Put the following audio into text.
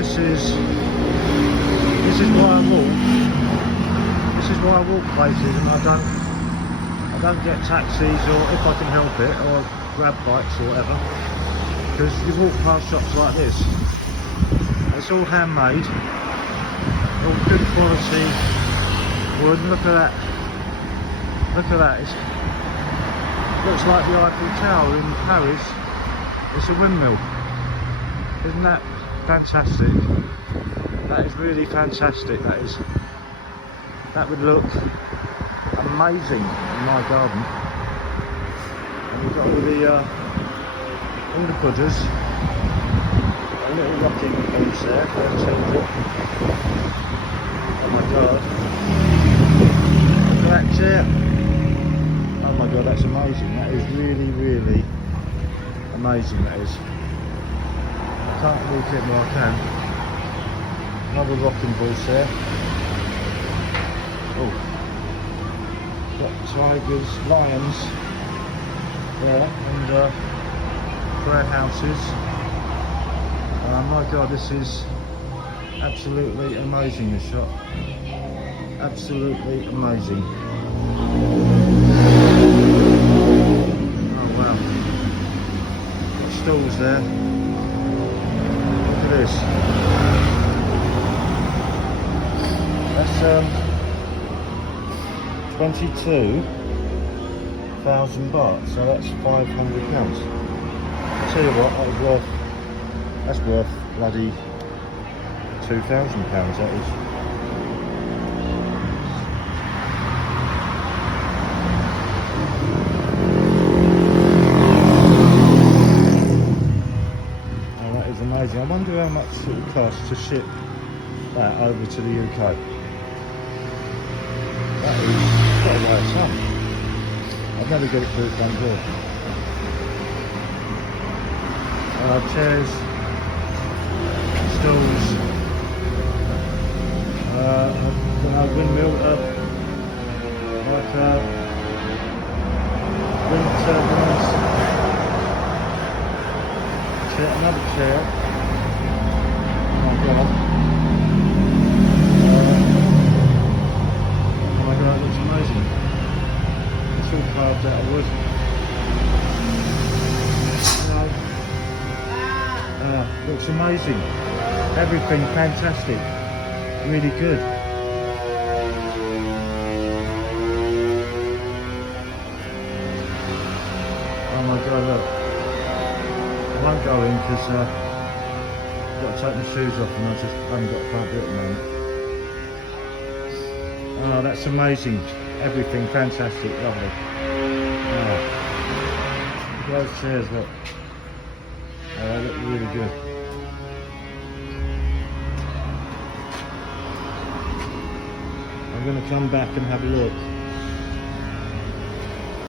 This is why I walk. This is why I walk places, and I don't get taxis, or if I can help it, or grab bikes or whatever. Because you walk past shops like this, it's all handmade, all good quality wood. Look at that. Look at that. It looks like the Eiffel Tower in Paris. It's a windmill. Isn't that fantastic? That is really fantastic. That would look amazing in my garden. And we've got all the buddhas, a little rocking bench there for a children. Oh my god! Look at that chair. Oh my god, that's amazing. That is really, really amazing. That is. I can't walk in, but I can. Another rocking horse there. Oh, got tigers, lions there, and prayer houses. My god, this is absolutely amazing, this shop. Absolutely amazing. Oh wow. Got stalls there. Look at this. That's 22,000 baht, so that's £500. I'll tell you what, that's worth bloody £2,000, that is. Oh, that is amazing. I wonder how much it would cost to ship that over to the UK. That is quite a way of time. I've never got it through it down here. Chairs, stools, windmill, like wind turbines, another chair. Oh my god. Oh my god, that looks amazing. It's all carved out of wood. Looks amazing. Everything fantastic. Really good. Oh my god, look. I won't go in because I've got to take my shoes off and I just haven't got time to do it at the moment. Oh, that's amazing. Everything fantastic, lovely. Oh. Look at those chairs, look. Oh, they look really good. I'm going to come back and have a look.